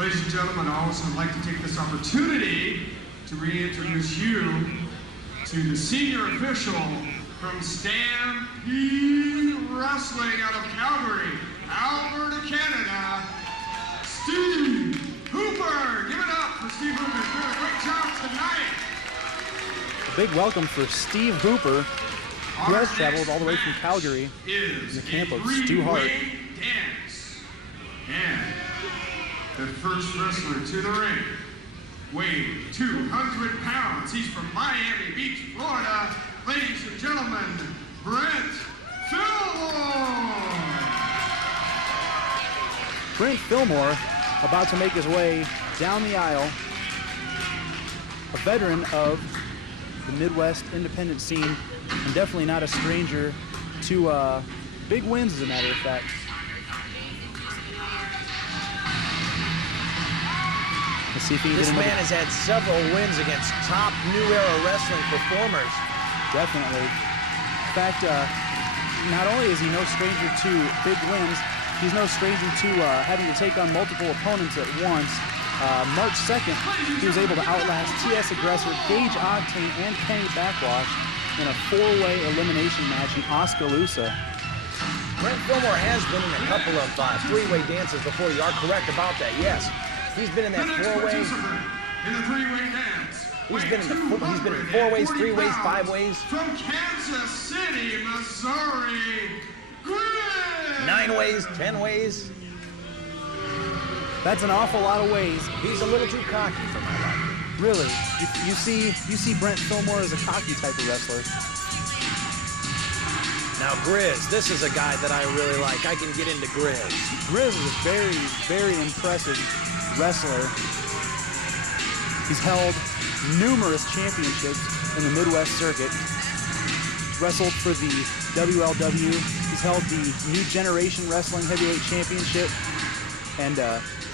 Ladies and gentlemen, I also would like to take this opportunity to reintroduce you to the senior official from Stampede Wrestling out of Calgary, Alberta, Canada, Steve Hooper. Give it up for Steve Hooper. He's doing a great job tonight. A big welcome for Steve Hooper, who has traveled all the way from Calgary in the camp of Stu Hart. Dance. And the first wrestler to the ring, weighing 200 pounds. He's from Miami Beach, Florida. Ladies and gentlemen, Brent Fillmore. Brent Fillmore about to make his way down the aisle. A veteran of the Midwest independent scene, and definitely not a stranger to big wins, as a matter of fact. Let's see if he This man has had several wins against top new era wrestling performers. Definitely. In fact, not only is he no stranger to big wins, he's no stranger to having to take on multiple opponents at once. March 2nd, he was able to outlast TS Aggressor, Gage Octane, and Kenny Backwash in a four-way elimination match in Oskaloosa. Brent Fillmore has been in a couple of three-way dances before. You are correct about that, yes. He's been in that four-way. In the three-way dance. He's been in four ways, three ways, five ways. From Kansas City, Missouri, Griz. 9 ways, 10 ways. That's an awful lot of ways. He's a little too cocky for my liking. Really, you see Brent Fillmore as a cocky type of wrestler. Now Griz, this is a guy that I really like. I can get into Griz. Griz is a very, very impressive wrestler. He's held numerous championships in the Midwest circuit. Wrestled for the WLW. He's held the New Generation Wrestling Heavyweight Championship, and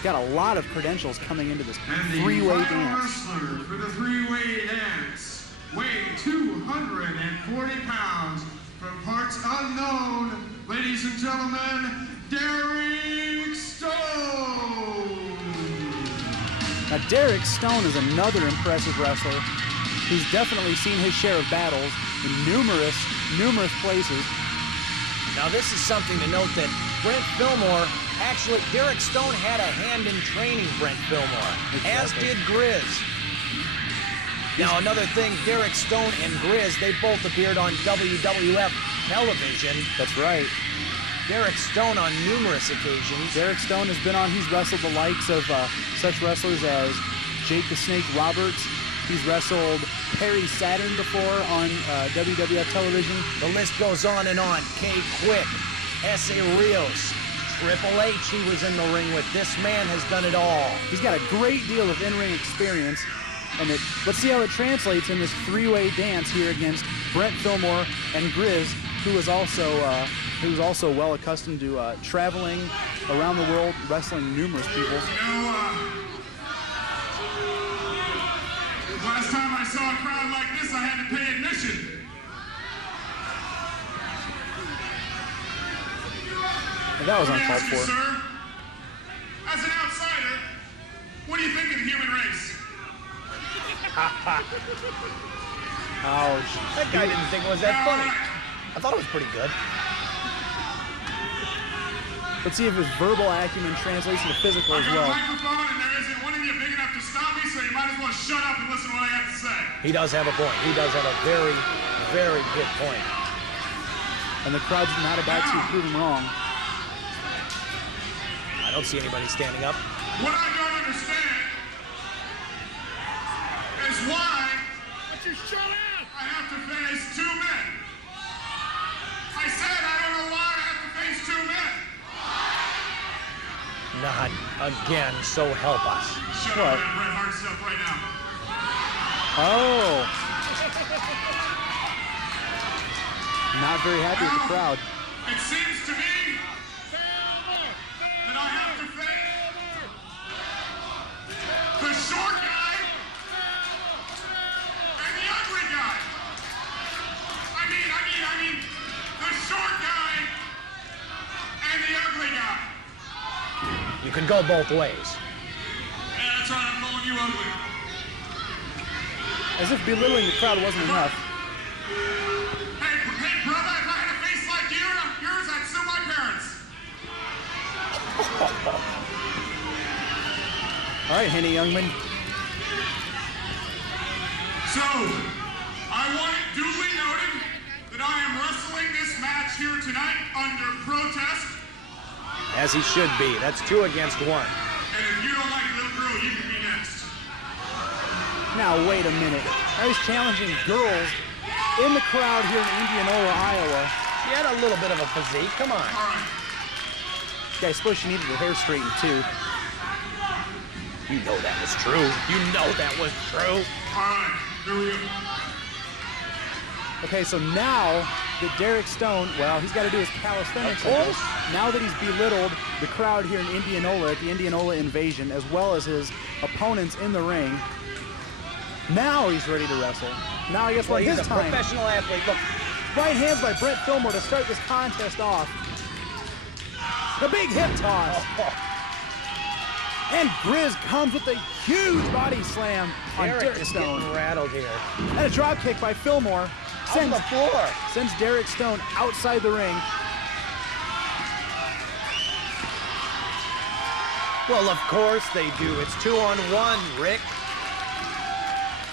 got a lot of credentials coming into this three-way dance. Wrestler for the three-way dance, weighing 240 pounds, from parts unknown, ladies and gentlemen, Derek Stone. Now, Derek Stone is another impressive wrestler who's definitely seen his share of battles in numerous places. Now, this is something to note that Brent Fillmore, actually, Derek Stone had a hand in training Brent Fillmore, as did Griz. Now, another thing, Derek Stone and Griz, they both appeared on WWF television. That's right. Derek Stone on numerous occasions. Derek Stone has been on, he's wrestled the likes of such wrestlers as Jake the Snake Roberts. He's wrestled Perry Saturn before on WWF television. The list goes on and on. K-Quick, S.A. Rios, Triple H he was in the ring with. This man has done it all. He's got a great deal of in-ring experience, and let's see how it translates in this three-way dance here against Brent Fillmore and Griz, who was also well accustomed to traveling around the world, wrestling numerous people. Last time I saw a crowd like this, I had to pay admission. And that was uncalled for. Sir, as an outsider, what do you think of the human race? Ouch. That guy didn't think it was that funny. I thought it was pretty good. Let's see if his verbal acumen translates into physical as well. I got a microphone and there isn't one of you big enough to stop me, so you might as well shut up and listen to what I have to say. He does have a point. He does have a very, very good point. And the crowd's not about to prove him wrong. I don't see anybody standing up. What I don't understand is why I have to face two men. I said I don't know why I have to face two men. Not again, so help us. Shut up, man. Bret Hart stuff right now. Oh. Not very happy with the crowd. It seems to me that I have to face the short guy and the ugly guy. I mean, the short guy and the ugly guy. You can go both ways. That's right, I'm calling you ugly. As if belittling the crowd wasn't enough. Hey, brother, if I had a face like yours, I'd sue my parents. All right, Henny Youngman. So, I want it duly noted that I am wrestling this match here tonight under protest. As he should be. That's 2 against 1. And if you don't like little girl, you can be next. Now, wait a minute. Now he's challenging girls in the crowd here in Indianola, Iowa. She had a little bit of a physique. Come on. All right. I suppose she needed her hair straightened, too. You know that was true. You know that was true. All right, here we go. Okay, so now that Derek Stone, well, he's got to do his calisthenics. Of course. Now that he's belittled the crowd here in Indianola at the Indianola Invasion, as well as his opponents in the ring, now he's ready to wrestle. Now I guess Well, like he's his a time. professional athlete. Look, Right hands by Brent Fillmore to start this contest off. The big hip toss. And Griz comes with a huge body slam on Derek is Stone. getting rattled here. And a drop kick by Filmore On the floor. sends Derek Stone outside the ring. Well, of course they do. It's 2-on-1, Rick.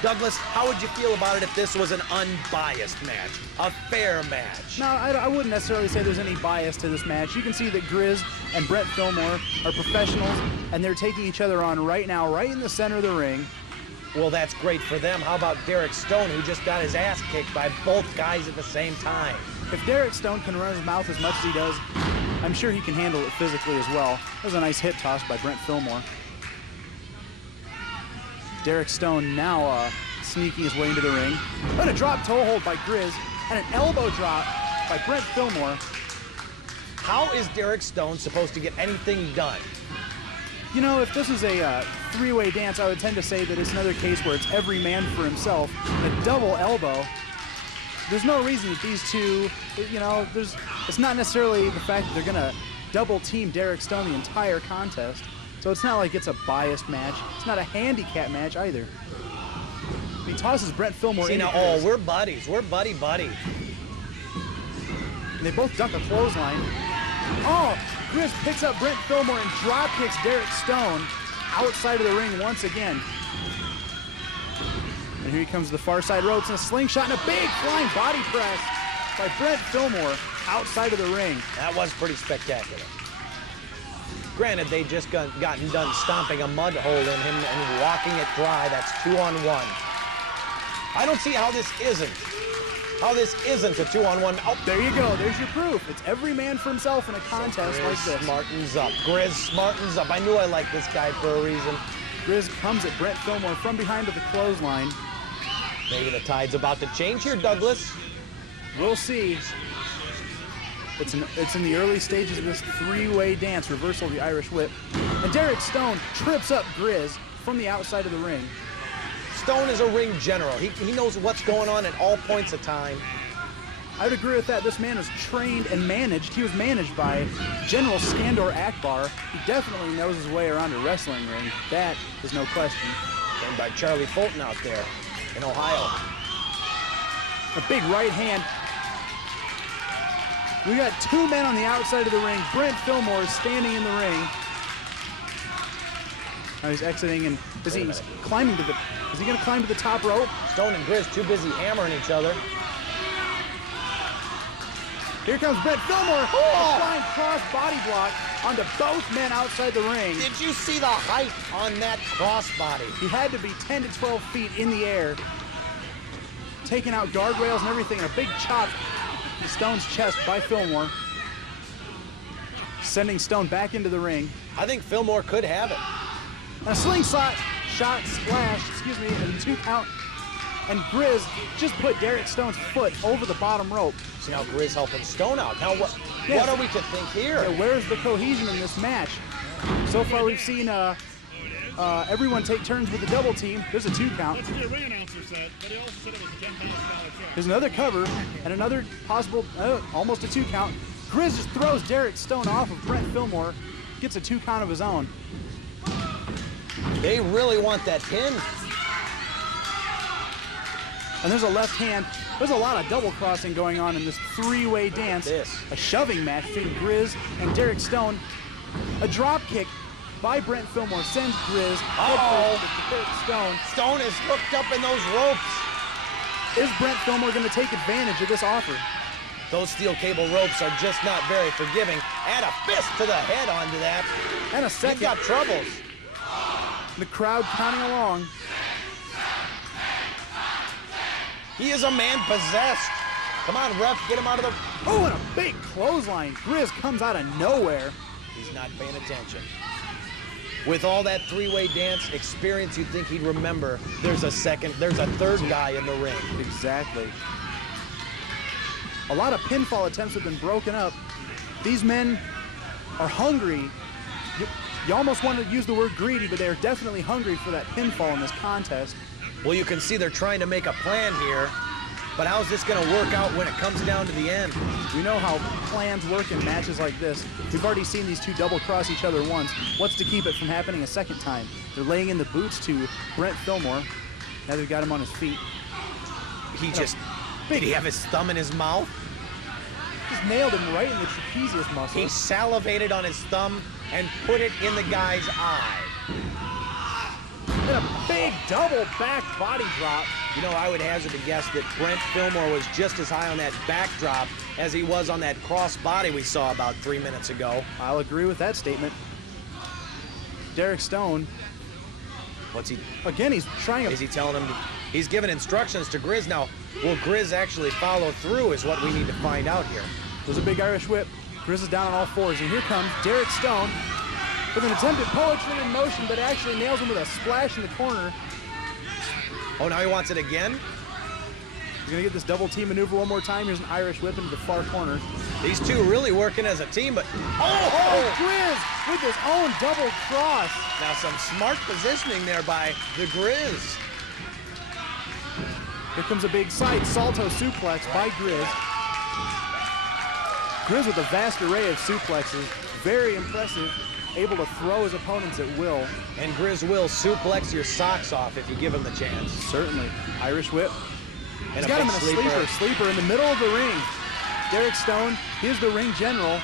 Douglas, how would you feel about it if this was an unbiased match? A fair match? No, I wouldn't necessarily say there's any bias to this match. You can see that Griz and Brent Fillmore are professionals, and they're taking each other on right now, right in the center of the ring. Well, that's great for them. How about Derek Stone, who just got his ass kicked by both guys at the same time? If Derek Stone can run his mouth as much as he does, I'm sure he can handle it physically as well. That was a nice hip toss by Brent Fillmore. Derek Stone now sneaking his way into the ring. And a drop toe hold by Griz, and an elbow drop by Brent Fillmore. How is Derek Stone supposed to get anything done? You know, if this is a three-way dance, I would tend to say that it's another case where it's every man for himself. A double elbow. There's no reason that these two, you know, it's not necessarily the fact that they're going to double team Derek Stone the entire contest. So it's not like it's a biased match. It's not a handicap match either. He tosses Brent Fillmore See, into now, Griz. we're buddies. We're buddy-buddy. And they both duck a clothesline. Oh, Griz picks up Brent Fillmore and drop kicks Derek Stone outside of the ring once again. And here he comes to the far side ropes and a slingshot and a big flying body press by Brent Fillmore outside of the ring. That was pretty spectacular. Granted, they just gotten done stomping a mud hole in him and walking it dry. That's 2-on-1. I don't see how this isn't a 2-on-1. Oh, There you go. There's your proof. It's every man for himself in a contest Griz like this. smartens up. Griz smartens up. I knew I liked this guy for a reason. Griz comes at Brent Fillmore from behind with a clothesline. Maybe the tide's about to change here, Douglas. We'll see. It's in the early stages of this three-way dance, reversal of the Irish whip. And Derek Stone trips up Griz from the outside of the ring. Stone is a ring general. He knows what's going on at all points of time. I would agree with that. This man is trained and managed. He was managed by General Skandor Akbar. He definitely knows his way around a wrestling ring. That is no question. Trained by Charlie Fulton out there in Ohio. A big right hand. We got two men on the outside of the ring. Brent Fillmore is standing in the ring. Now he's exiting, and is he climbing to the? Is he going to climb to the top rope? Stone and Griz too busy hammering each other. Here comes Brent Fillmore. Oh! A flying cross body block onto both men outside the ring. Did you see the height on that crossbody? He had to be 10 to 12 feet in the air, taking out guardrails and everything, and a big chop to Stone's chest by Fillmore, sending Stone back into the ring. I think Filmore could have it. And a slingshot shot splash, and a 2 count. And Griz just put Derek Stone's foot over the bottom rope. See now Griz helping Stone out. Now what are we to think here? Yeah, where's the cohesion in this match? So far we've seen everyone take turns with the double team. There's a 2 count. That's what the ring announcer said, but he also said it was a $10,000 check. There's another cover and another possible, almost a 2 count. Griz just throws Derek Stone off of Brent Fillmore, gets a 2 count of his own. They really want that pin. And there's a left hand. There's a lot of double crossing going on in this three-way dance. This. A shoving match between Griz and Derek Stone. A drop kick by Brent Fillmore sends Griz headfirst to Derek Stone. Stone is hooked up in those ropes. Is Brent Fillmore going to take advantage of this offer? Those steel cable ropes are just not very forgiving. Add a fist to the head onto that. And a He's second. got troubles. The crowd counting along. He is a man possessed. Come on, ref, get him out of the... Oh, and a big clothesline. Griz comes out of nowhere. He's not paying attention. With all that three-way dance experience, you'd think he'd remember there's a third guy in the ring. Exactly. A lot of pinfall attempts have been broken up. These men are hungry. You almost want to use the word greedy, but they're definitely hungry for that pinfall in this contest. Well, you can see they're trying to make a plan here, but how's this going to work out when it comes down to the end? We know how plans work in matches like this. We've already seen these two double cross each other once. What's to keep it from happening a second time? They're laying in the boots to Brent Fillmore. Now they've got him on his feet. Did he have his thumb in his mouth? Just nailed him right in the trapezius muscle. He salivated on his thumb and put it in the guy's eye. And a big double back body drop. You know, I would hazard to guess that Brent Fillmore was just as high on that backdrop as he was on that cross body we saw about 3 minutes ago. I'll agree with that statement. Derek Stone. What's he? Again, he's trying to... Is he telling him? He's giving instructions to Griz. Now, will Griz actually follow through is what we need to find out here. There's a big Irish whip. Griz is down on all fours, and here comes Derek Stone with an attempt at poetry in motion, but actually nails him with a splash in the corner. Oh, now he wants it again? He's gonna get this double team maneuver one more time. Here's an Irish whip into the far corner. These two really working as a team, but... Oh, Griz with his own double cross. Now some smart positioning there by the Griz. Here comes a big side salto suplex by Griz. Griz with a vast array of suplexes. Very impressive. Able to throw his opponents at will. And Griz will suplex your socks off if you give him the chance. Certainly. Irish whip. And He's got him in a sleeper in the middle of the ring. Derek Stone, he's the ring general.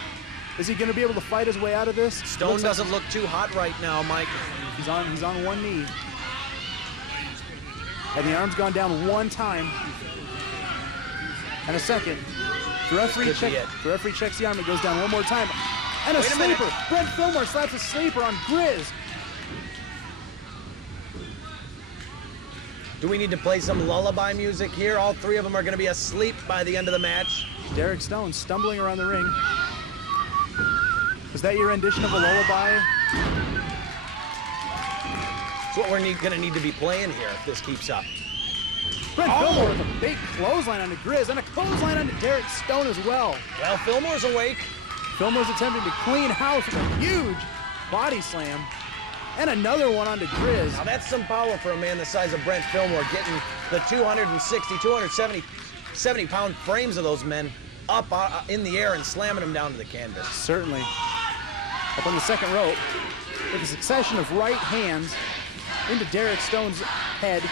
Is he going to be able to fight his way out of this? Stone doesn't look too hot right now, Mike. He's on one knee. And the arm's gone down one time. And a second. The referee checks the arm. It goes down one more time. And a sleeper. Brent Fillmore slaps a sleeper on Griz. Do we need to play some lullaby music here? All three of them are going to be asleep by the end of the match. Derek Stone stumbling around the ring. Is that your rendition of a lullaby? That's what we're going to need to be playing here if this keeps up. Brent Fillmore with a big clothesline onto Griz and a clothesline onto Derek Stone as well. Well, Fillmore's awake. Fillmore's attempting to clean house with a huge body slam. And another one onto Griz. Now that's some power for a man the size of Brent Fillmore, getting the 260, 270 pound frames of those men up in the air and slamming them down to the canvas. Certainly. Up on the second rope, with a succession of right hands into Derek Stone's head.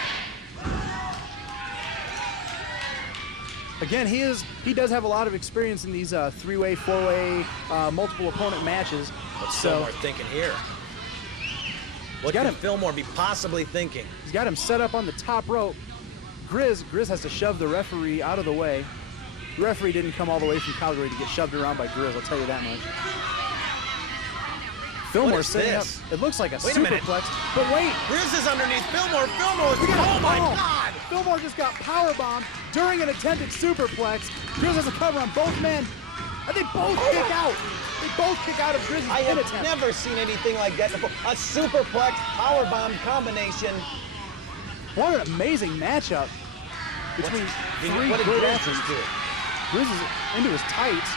Again, he does have a lot of experience in these three-way, four-way, multiple opponent matches. What's Fillmore thinking here? What can Fillmore be possibly thinking? He's got him set up on the top rope. Griz has to shove the referee out of the way. The referee didn't come all the way from Calgary to get shoved around by Griz, I'll tell you that much. Fillmore setting up. It looks like a superplex. But wait, Griz is underneath Fillmore. Oh my God! Fillmore just got powerbombed during an attempted superplex. Griz has a cover on both men, and they both kick out. They both kick out of Griz's I pin have attempt. never seen anything like that before. A superplex powerbomb combination. What an amazing matchup between three what did great Griz athletes. just do? Griz is into his tights.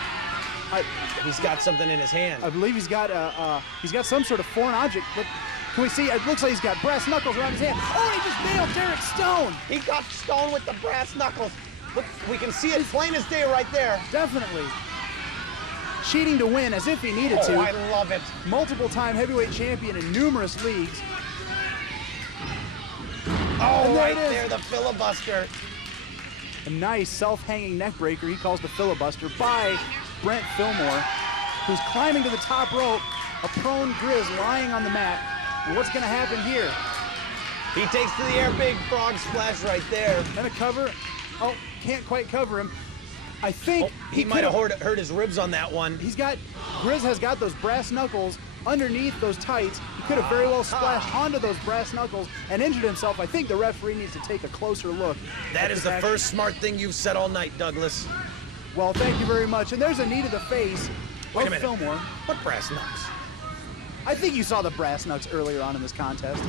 He's got something in his hand. I believe he's got some sort of foreign object. But can we see? It looks like he's got brass knuckles around his hand. Oh, he just nailed Derek Stone. He got Stone with the brass knuckles. Look, we can see it plain as day right there. Definitely. Cheating to win as if he needed to. Oh, I love it. Multiple-time heavyweight champion in numerous leagues. Oh, And there right it is. there, the filibuster. A nice self-hanging neck breaker he calls the filibuster by Brent Fillmore, who's climbing to the top rope, a prone Griz lying on the mat. And what's going to happen here? He takes to the air, big frog splash right there. And a cover. Oh, can't quite cover him. I think He might have hurt his ribs on that one. Griz has got those brass knuckles underneath those tights. He could have very well splashed onto those brass knuckles and injured himself. I think the referee needs to take a closer look. That is the first smart thing you've said all night, Douglas. Well, thank you very much. And there's a knee to the face Wait a of minute. Filmore. What brass knucks? I think you saw the brass knucks earlier on in this contest.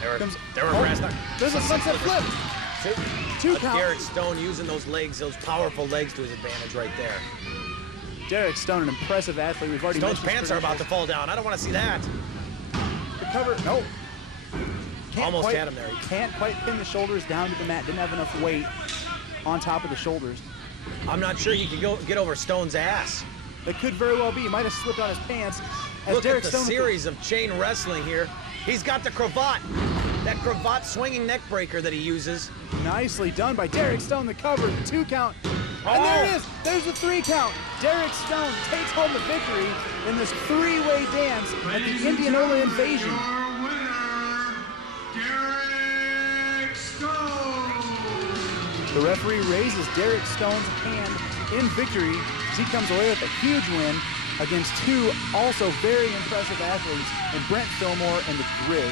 There were brass knucks. There's a sunset flip. Two count. Derek Stone using those legs, those powerful legs to his advantage right there. Derek Stone, an impressive athlete. We've already Stone's mentioned his pants are about to credentials. fall down. I don't want to see that. The cover, no. Almost had him there. Can't quite pin the shoulders down to the mat. Didn't have enough weight on top of the shoulders. I'm not sure he could get over Stone's ass. It could very well be. He might have slipped on his pants. As Look Derek at the Stone series of chain wrestling here. He's got the cravat. That cravat swinging neck breaker that he uses. Nicely done by Derek Stone. The cover, the 2 count. And there it is. There's the 3 count. Derek Stone takes home the victory in this 3-way dance at the Indianola Invasion. Your winner, Derek Stone. The referee raises Derek Stone's hand in victory as he comes away with a huge win against 2 also very impressive athletes in Brent Fillmore and the Griz.